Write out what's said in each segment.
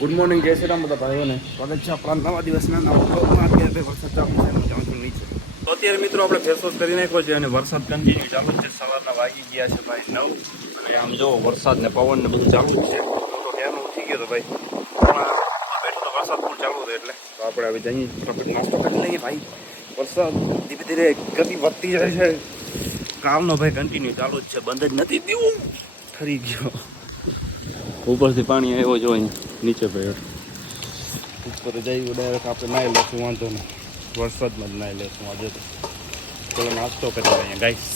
Good morning જય શ્રી રામ બધા ભાઈઓને સ્વાગત છે આપણા નવા દિવસના નવા બ્લોગમાં. અત્યારે વરસાદ ચાલુ છે, હું જાઉં છું નીચે. તો અત્યારે મિત્રો આપણે ફેસ વોશ કરી નાખ્યો છે અને વરસાદ કન્ટિન્યુ ચાલુ જ છે. સવારના વાગી ગયા છે ભાઈ 9 અને આમ જો વરસાદ ને પવન ને બધું ચાલુ જ છે. તો ત્યારનો ઉઠી ગયો તો ભાઈ બેઠો તો વરસાદ પણ ચાલુ હતો એટલે તો આપણે હવે જઈએ ફટાફટ નાસ્તો કરી લઈએ ભાઈ. વરસાદ ધીરે ધીરે ગતિ વધતી જાય છે. કામનો ભાઈ કન્ટિન્યુ ચાલુ જ છે, બંધ જ નથી થયું. ઠરી ગયો ઉપરથી પાણી આવ્યો જો અહીંયા નીચે ભાઈ ઉપર જઈ ડાયરેક્ટ આપણે નાહી લઈશું, વાંધો નહીં. વરસાદમાં જ નાહી લઈશું આજે તો. ચલો નાસ્તો કરી અહીંયા ગાઈસ.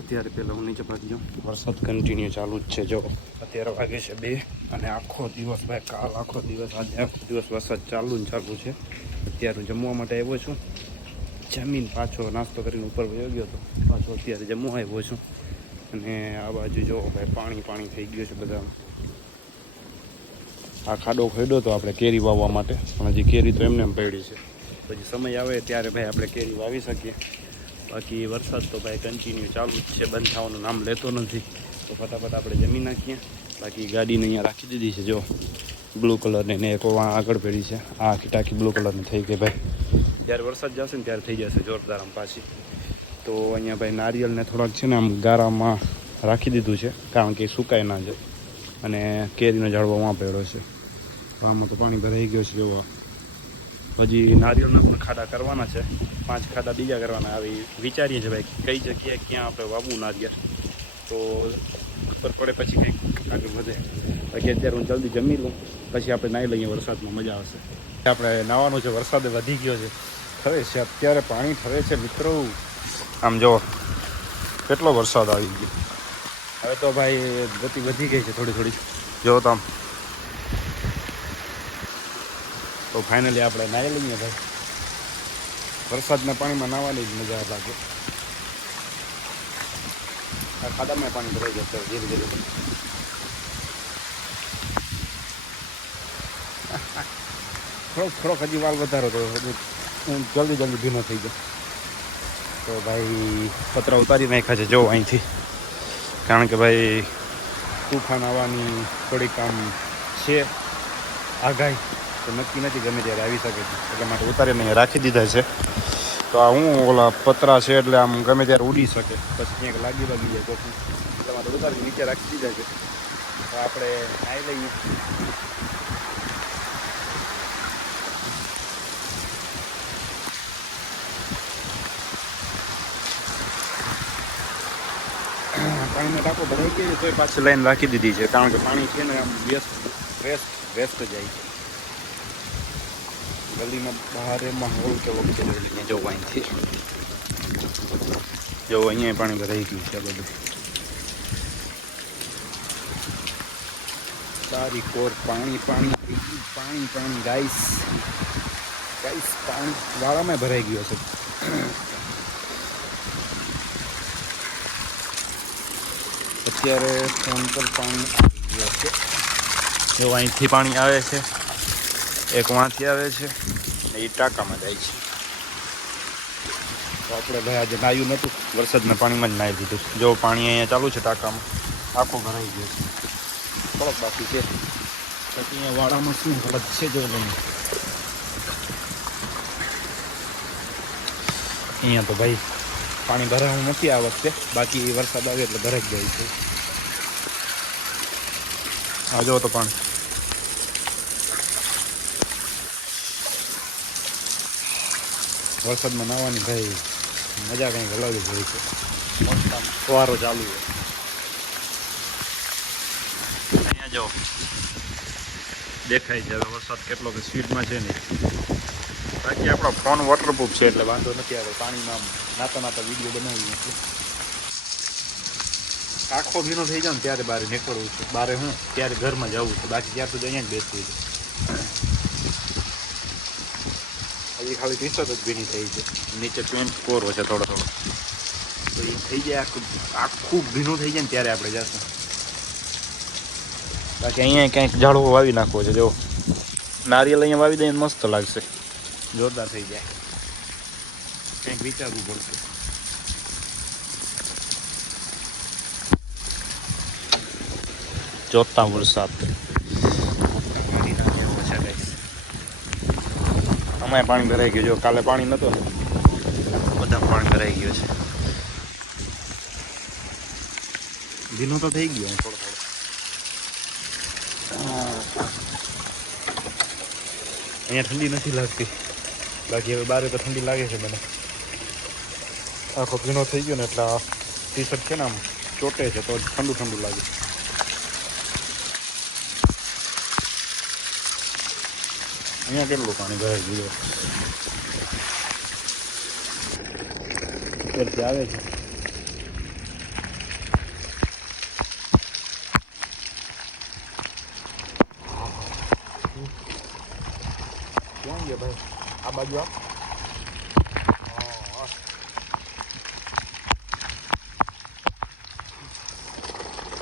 અત્યારે પહેલાં હું નીચે ભાગી જાઉં. વરસાદ કન્ટિન્યુ ચાલુ જ છે. જો અત્યારે વાગે છે 2 અને આખો દિવસ ભાઈ કાલ આખો દિવસ આજે આખો દિવસ વરસાદ ચાલુ ને ચાલુ છે. અત્યારે હું જમવા માટે આવ્યો છું. જમીન પાછો નાસ્તો કરીને ઉપર વયો ગયો હતો, પાછો અત્યારે જમવા આવ્યો છું. અને આ બાજુ જો ભાઈ પાણી થઈ ગયું છે બધા. આ ખાડો ખોડ્યો તો આપણે કેરી વાવવા માટે, પણ હજી કેરી તો એમને એમ પડી છે. પછી સમય આવે ત્યારે ભાઈ આપણે કેરી વાવી શકીએ. બાકી વરસાદ તો ભાઈ કન્ટિન્યુ ચાલુ જ છે, બંધ થવાનું નામ લેતો નથી. તો ફટાફટ આપણે જમી નાખીએ. બાકી ગાડીને અહીંયા રાખી દીધી છે જો બ્લુ કલરની, ને એક આગળ પડી છે. આ આખી ટાંકી બ્લુ કલરની થઈ ગઈ ભાઈ. જ્યારે વરસાદ જશે ને ત્યારે થઈ જશે જોરદાર આમ પાછી. તો અહીંયા ભાઈ નારિયેલને થોડાક છે ને આમ ગારામાં રાખી દીધું છે, કારણ કે સુકાય ના જાય. અને કેરીનો ઝાડવો વાં પડ્યો છે. આમાં તો પાણી ભરાઈ ગયો છે જોવા. હજી નારિયેળના પણ ખાડા કરવાના છે, 5 ખાડા બીજા કરવાના. આવી વિચારીએ છીએ ભાઈ કઈ જગ્યાએ ક્યાં આપણે વાવવું નારિયેળ, તો ખબર પડે પછી કંઈક આગળ વધે. બાકી અત્યારે હું જલ્દી જમી લઉં, પછી આપણે નાહી લઈએ, વરસાદમાં મજા આવશે. આપણે નાહવાનું છે, વરસાદ વધી ગયો છે, ઠરે છે અત્યારે પાણી ઠરે છે મિત્રો. આમ જો કેટલો વરસાદ આવી ગયો. હવે તો ભાઈ ગતિ વધી ગઈ છે થોડી જો તો આમ. તો ફાઇનલી આપણે નાહી લઈએ ભાઈ. વરસાદના પાણીમાં નાહવાની જ મજા લાગે. આ ખાડામાં પાણી ભરાઈ જશે ધીરે ધીરે. થોડોક હજી વાલ વધારો તો હું જલ્દી ભીનો થઈ ગયો. તો ભાઈ પતરા ઉતારી નાખ્યા છે જો અહીંથી, કારણ કે ભાઈ તુફાન આવવાની થોડીક આમ છે આગાહી, તો નક્કી નથી ગમે ત્યારે આવી શકે છે. એટલા માટે ઉતારીને અહીંયા રાખી દીધા છે. તો આ હું ઓલા પતરા છે એટલે આમ ગમે ત્યારે ઉડી શકે, પછી ક્યાંક લાગી જાય તો એટલા માટે ઉતારીને નીચે રાખી દીધા છે. તો આપણે નાહી લઈએ. પાણીનો ટાંકો ભરાઈ ગયો તો પાછી લાઈન રાખી દીધી છે, કારણ કે પાણી છે ને આમ વેસ્ટ જાય છે. ગલીમાં બહાર માહોલ કેવો છે જો અહીંથી જો અહીંયા પાણી ભરાઈ ગયું છે બધું. સારી કોર પાણી ગાઈસ પાણી વાળામાં ભરાઈ ગયો છે. અત્યારે ફોન પર પાણી આવી ગયો છે. જો અહીંથી પાણી આવે છે, એક વાંથી આવે છે, એ ટાંકામાં જાય છે. તો આપણે ભાઈ આજે નાહ્યું નહોતું, વરસાદના પાણીમાં જ નાહી દીધું. જો પાણી અહીંયા ચાલુ છે ટાંકામાં, આખું ભરાઈ ગયું છે. થોડોક બાકી છે. પછી અહીંયા વાડામાં શું હાલત છે જો લઈને. અહીંયા તો ભાઈ પાણી ભરાવાનું નથી આ વખતે, બાકી વરસાદ આવે એટલે ભરાઈ જાય છે. આ જો તો પાણી વરસાદમાં નાહવાની ભાઈ મજા કંઈક અલગ જ હોય છે. ફુવારો ચાલુ હોય અહીંયા જો દેખાય છે. હવે વરસાદ કેટલો કે સ્પીડમાં છે ને. બાકી આપણો ફોન વોટરપ્રૂફ છે એટલે વાંધો નથી આવે. પાણીમાં નાતા વિડીયો બનાવીએ એટલે આખો ભીનો થઈ જાવ ને ત્યારે બહાર નીકળવું છે. બહાર હું ત્યારે ઘરમાં જવું છે, બાકી ત્યાં સુધી અહીંયા જ બેસવું છે. હજી ખાલી ટી-શર્ટ જ ભીની થઈ છે, નીચે પેન્ટ કોરો છે થોડો. તો એ થઈ જાય આખું ભીનું થઈ જાય ને ત્યારે આપણે જશું. બાકી અહીંયા ક્યાંક ઝાડવો વાવી નાખવો છે. જો નારિયેલ અહીંયા વાવી દઈએ મસ્ત લાગશે, જોરદાર થઈ જાય. કંઈક વિચારવું પડશે. જોતા વરસાદ અમારે પાણી ભરાઈ ગયું. જો કાલે પાણી નહોતું ને, બધા પાણી ભરાઈ ગયું છે. ભીનું તો થઈ ગયું થોડો થોડો. અહીંયા ઠંડી નથી લાગતી, બાકી હવે બારે તો ઠંડી લાગે છે મને. આખો ભીનો થઈ ગયો ને એટલે ટી શર્ટ છે ને આમ ચોટે છે તો ઠંડુ ઠંડુ લાગે. અહીંયા કેટલું પાણી ભરાઈ ગયું ત્યારથી આવે છે. ક્યાં ગયા ભાઈ? આ બાજુ આપ.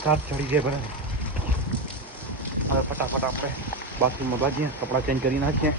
સાત ચડી જાય બરાબર. હવે ફટાફટ આપણે બાથરૂમમાં બાજીએ, કપડાં ચેન્જ કરી નાખીએ.